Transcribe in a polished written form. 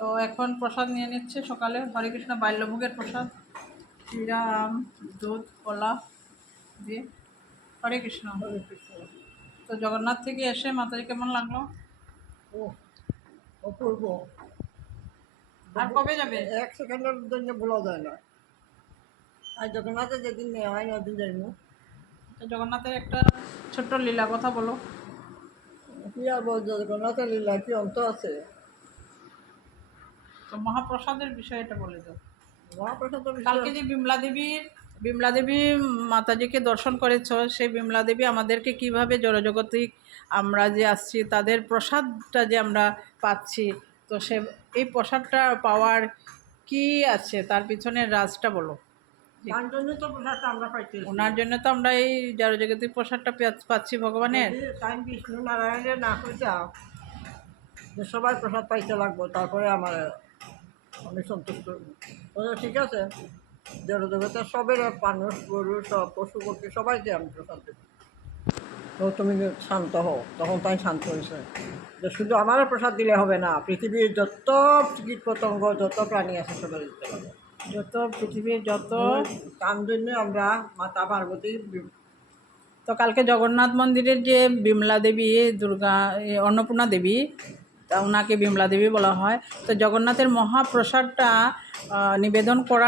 তো এখন প্রসাদ নিয়ে নিচ্ছে সকালে হরে কৃষ্ণ বাল্যভোগের প্রসাদ, ক্ষীরা, আম, দুধ, কলা দিয়ে। হরে কৃষ্ণ। হরে কৃষ্ণ। তো জগন্নাথ থেকে এসে মাতাজি কেমন লাগলো? ও অপূর্ব। আর কবে যাবে? এক সেকেন্ডের জন্য বলা যায় না। আর জগন্নাথের যেদিন নেওয়া হয় ওদিন যাইব। তো জগন্নাথের একটা ছোট্ট লীলা কথা বলো। কি আর বল, জগন্নাথের লীলা কি অন্ত আছে? তো মহাপ্রসাদের বিষয়টা বলে দাও। মহাপ্রসাদ কালকে যে বিমলা দেবী মাতাজিকে দর্শন করেছ, সেই বিমলা দেবী আমাদেরকে কিভাবে জড়জগতিক আমরা যে আসছি তাদের প্রসাদটা যে আমরা পাচ্ছি, তো সে এই প্রসাদটা পাওয়ার কি আছে, তার পিছনের রাজটা বলো। তার জন্য তো প্রসাদটা আমরা পাইতেছি। ওনার জন্য তো আমরা এই জড়জগতিক প্রসাদটা পাচ্ছি ভগবানের। তাই বিষ্ণু নারায়ণের না কইতা যে সবাই প্রসাদ পাইতে লাগবো, তারপরে আমি সন্তুষ্ট। ঠিক আছে, জগতের সবের মানুষ, গরু, সব পশু পক্ষী সবাইকে আমি প্রসাদ দেব। তো তুমি শান্ত হও। তখন তাই শান্ত হয়েছে যে শুধু আমারও প্রসাদ দিলে হবে না, পৃথিবীর যত কীট পতঙ্গ, যত প্রাণী আছে সবাই দিতে হবে। যত পৃথিবীর যত, তার জন্য আমরা মাতা পার্বতী। তো কালকে জগন্নাথ মন্দিরের যে বিমলা দেবী, দুর্গা, অন্নপূর্ণা দেবী, তা ওনাকে বিমলা দেবী বলা হয়। তো জগন্নাথের মহাপ্রসাদটা নিবেদন করার